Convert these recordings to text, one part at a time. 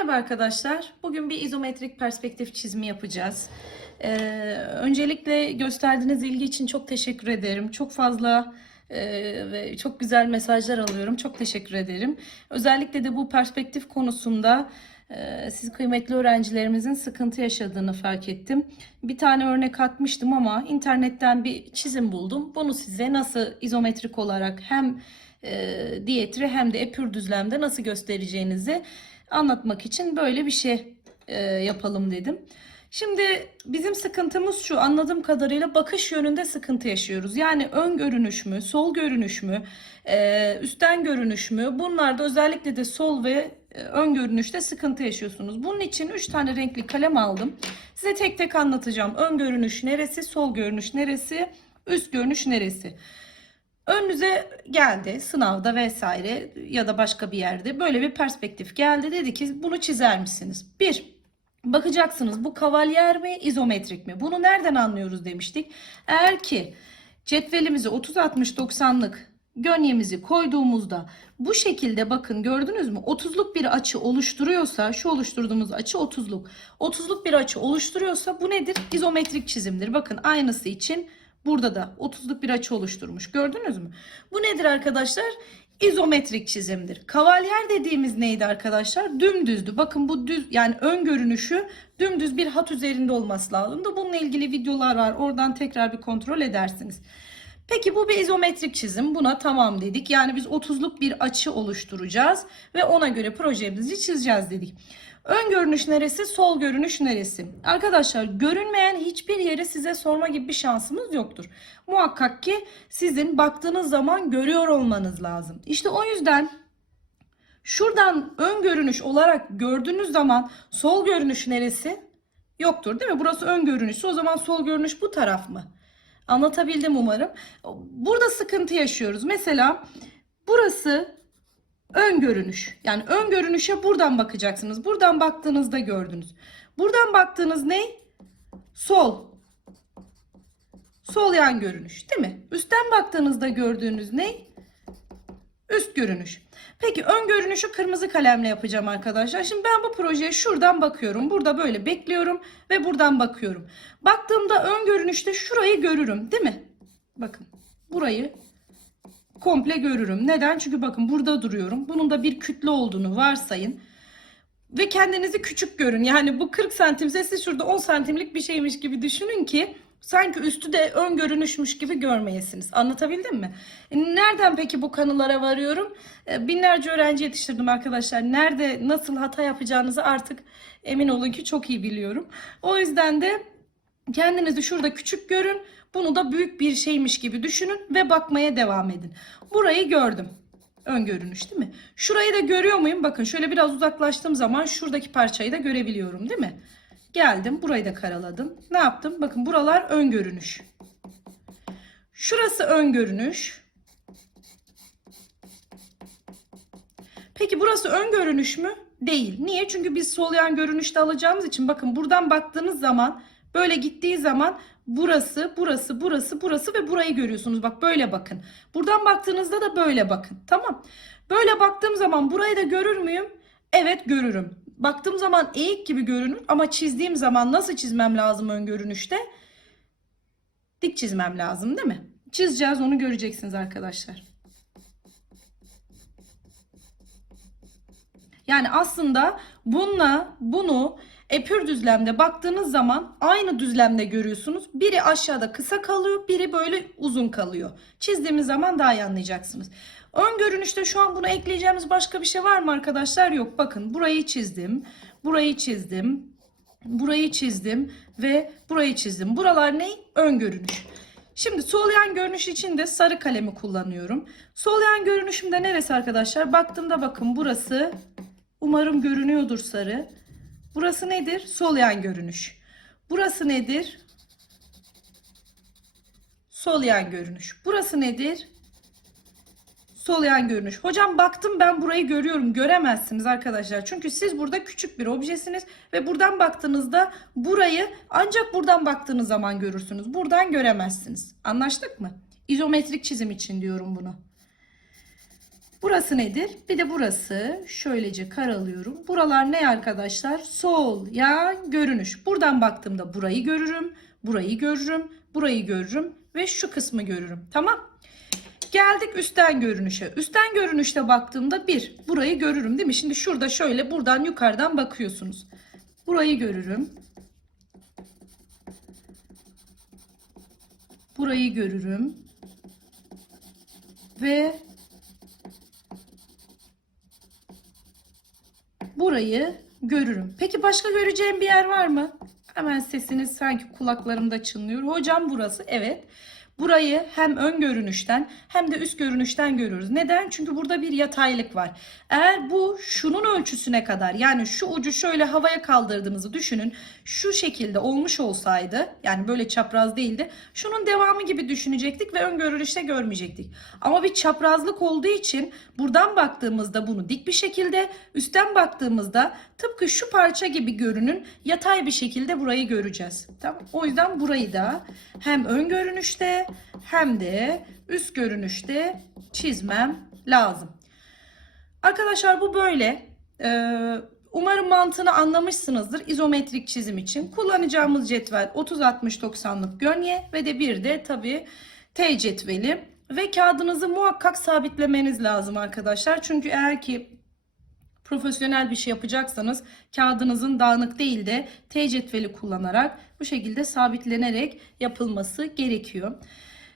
Merhaba arkadaşlar. Bugün bir izometrik perspektif çizimi yapacağız. Ee, öncelikle gösterdiğiniz ilgi için çok teşekkür ederim. Çok fazla e, ve çok güzel mesajlar alıyorum. Çok teşekkür ederim. Özellikle de bu perspektif konusunda e, siz kıymetli öğrencilerimizin sıkıntı yaşadığını fark ettim. Bir tane örnek atmıştım ama internetten bir çizim buldum. Bunu size nasıl izometrik olarak hem e, diyetri hem de epür düzlemde nasıl göstereceğinizi anlatmak için böyle bir şey e, yapalım dedim. Şimdi bizim sıkıntımız şu anladığım kadarıyla bakış yönünde sıkıntı yaşıyoruz. Yani ön görünüş mü, sol görünüş mü, e, üstten görünüş mü bunlarda özellikle de sol ve e, ön görünüşte sıkıntı yaşıyorsunuz. Bunun için 3 tane renkli kalem aldım. Size tek tek anlatacağım. Ön görünüş neresi, sol görünüş neresi, üst görünüş neresi. Önünüze geldi sınavda vesaire ya da başka bir yerde böyle bir perspektif geldi. Dedi ki bunu çizer misiniz? Bir, bakacaksınız bu kavalyer mi izometrik mi? Bunu nereden anlıyoruz demiştik. Eğer ki cetvelimizi 30-60-90'lık gönyemizi koyduğumuzda bu şekilde bakın gördünüz mü 30'luk bir açı oluşturuyorsa şu oluşturduğumuz açı 30'luk 30'luk bir açı oluşturuyorsa bu nedir? İzometrik çizimdir. Bakın aynısı için Burada da 30'luk bir açı oluşturmuş. Gördünüz mü? Bu nedir arkadaşlar? İzometrik çizimdir. Kavalyer dediğimiz neydi arkadaşlar? Dümdüzdü. Bakın bu düz yani ön görünüşü dümdüz bir hat üzerinde olması lazım da bununla ilgili videolar var. Oradan tekrar bir kontrol edersiniz. Peki bu bir izometrik çizim. Buna tamam dedik. Yani biz 30'luk bir açı oluşturacağız ve ona göre projemizi çizeceğiz dedik. Ön görünüş neresi, sol görünüş neresi? Arkadaşlar görünmeyen hiçbir yeri size sorma gibi bir şansımız yoktur. Muhakkak ki sizin baktığınız zaman görüyor olmanız lazım. İşte o yüzden şuradan ön görünüş olarak gördüğünüz zaman sol görünüş neresi? Yoktur değil mi? Burası ön görünüşü. O zaman sol görünüş bu taraf mı? Anlatabildim umarım. Burada sıkıntı yaşıyoruz. Mesela burası ön görünüş. Yani ön görünüşe buradan bakacaksınız. Buradan baktığınızda gördünüz. Buradan baktığınız ne? Sol. Sol yan görünüş değil mi? Üstten baktığınızda gördüğünüz ne? Üst görünüş. Peki ön görünüşü kırmızı kalemle yapacağım arkadaşlar. Şimdi ben bu projeye şuradan bakıyorum. Burada böyle bekliyorum ve buradan bakıyorum. Baktığımda ön görünüşte şurayı görürüm değil mi? Bakın burayı komple görürüm. Neden? Çünkü bakın burada duruyorum. Bunun da bir kütle olduğunu varsayın. Ve kendinizi küçük görün. Yani bu 40 santimse siz şurada 10 santimlik bir şeymiş gibi düşünün ki sanki üstü de ön görünüşmüş gibi görmeyesiniz. Anlatabildim mi? E, Nereden peki bu kanılara varıyorum? E, Binlerce öğrenci yetiştirdim arkadaşlar. Nerede nasıl hata yapacağınızı artık emin olun ki çok iyi biliyorum. O yüzden de kendinizi şurada küçük görün. Bunu da büyük bir şeymiş gibi düşünün ve bakmaya devam edin. Burayı gördüm. Ön görünüş değil mi? Şurayı da görüyor muyum? Bakın şöyle biraz uzaklaştığım zaman şuradaki parçayı da görebiliyorum değil mi? Geldim burayı da karaladım. Ne yaptım? Bakın buralar ön görünüş. Şurası ön görünüş. Peki burası ön görünüş mü? Değil. Niye? Çünkü biz sol yan görünüşte alacağımız için bakın buradan baktığınız zaman böyle gittiği zaman burası, burası, burası, burası ve burayı görüyorsunuz. Bak böyle bakın. Buradan baktığınızda da böyle bakın. Tamam. Böyle baktığım zaman burayı da görür müyüm? Evet görürüm. Baktığım zaman eğik gibi görünür ama çizdiğim zaman nasıl çizmem lazım ön görünüşte? Dik çizmem lazım değil mi? Çizeceğiz onu göreceksiniz arkadaşlar. Yani aslında bununla bunu epür düzlemde baktığınız zaman aynı düzlemde görüyorsunuz. Biri aşağıda kısa kalıyor, biri böyle uzun kalıyor. Çizdiğimiz zaman daha iyi anlayacaksınız. Ön görünüşte şu an bunu ekleyeceğimiz başka bir şey var mı arkadaşlar? Yok. Bakın burayı çizdim. Burayı çizdim. Burayı çizdim ve burayı çizdim. Buralar ne? Ön görünüş. Şimdi sol yan görünüş için de sarı kalemi kullanıyorum. Sol yan görünüşümde neresi arkadaşlar? Baktığımda bakın burası umarım görünüyordur sarı. Burası nedir? Sol yan görünüş. Burası nedir? Sol yan görünüş. Burası nedir? Sol yan görünüş. Hocam baktım ben burayı görüyorum. Göremezsiniz arkadaşlar. Çünkü siz burada küçük bir objesiniz ve buradan baktığınızda burayı ancak buradan baktığınız zaman görürsünüz. Buradan göremezsiniz. Anlaştık mı? İzometrik çizim için diyorum bunu. Burası nedir? Bir de burası. Şöylece karalıyorum. Buralar ne arkadaşlar? Sol, yan, görünüş. Buradan baktığımda burayı görürüm, burayı görürüm, burayı görürüm ve şu kısmı görürüm. Tamam? Geldik üstten görünüşe. Üstten görünüşte baktığımda bir, burayı görürüm değil mi? Şimdi şurada şöyle buradan yukarıdan bakıyorsunuz. Burayı görürüm. Burayı görürüm. Ve burayı görürüm. Peki başka göreceğim bir yer var mı? Hemen sesiniz sanki kulaklarımda çınlıyor. Hocam burası. Evet. Burayı hem ön görünüşten hem de üst görünüşten görüyoruz. Neden? Çünkü burada bir yataylık var. Eğer bu şunun ölçüsüne kadar yani şu ucu şöyle havaya kaldırdığımızı düşünün. Şu şekilde olmuş olsaydı yani böyle çapraz değildi. Şunun devamı gibi düşünecektik ve ön görünüşte görmeyecektik. Ama bir çaprazlık olduğu için buradan baktığımızda bunu dik bir şekilde üstten baktığımızda tıpkı şu parça gibi görünün yatay bir şekilde burayı göreceğiz. Tamam. O yüzden burayı da hem ön görünüşte hem de üst görünüşte çizmem lazım. Arkadaşlar bu böyle. Ee, umarım mantığını anlamışsınızdır izometrik çizim için. Kullanacağımız cetvel 30-60-90'lık gönye ve de bir de tabii T cetveli. Ve kağıdınızı muhakkak sabitlemeniz lazım arkadaşlar. Çünkü eğer ki profesyonel bir şey yapacaksanız kağıdınızın dağınık değil de T cetveli kullanarak bu şekilde sabitlenerek yapılması gerekiyor.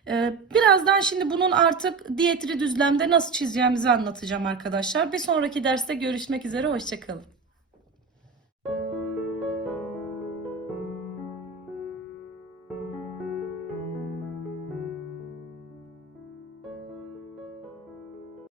Ee, Birazdan şimdi bunun artık diyetri düzlemde nasıl çizeceğimizi anlatacağım arkadaşlar. Bir sonraki derste görüşmek üzere. Hoşçakalın.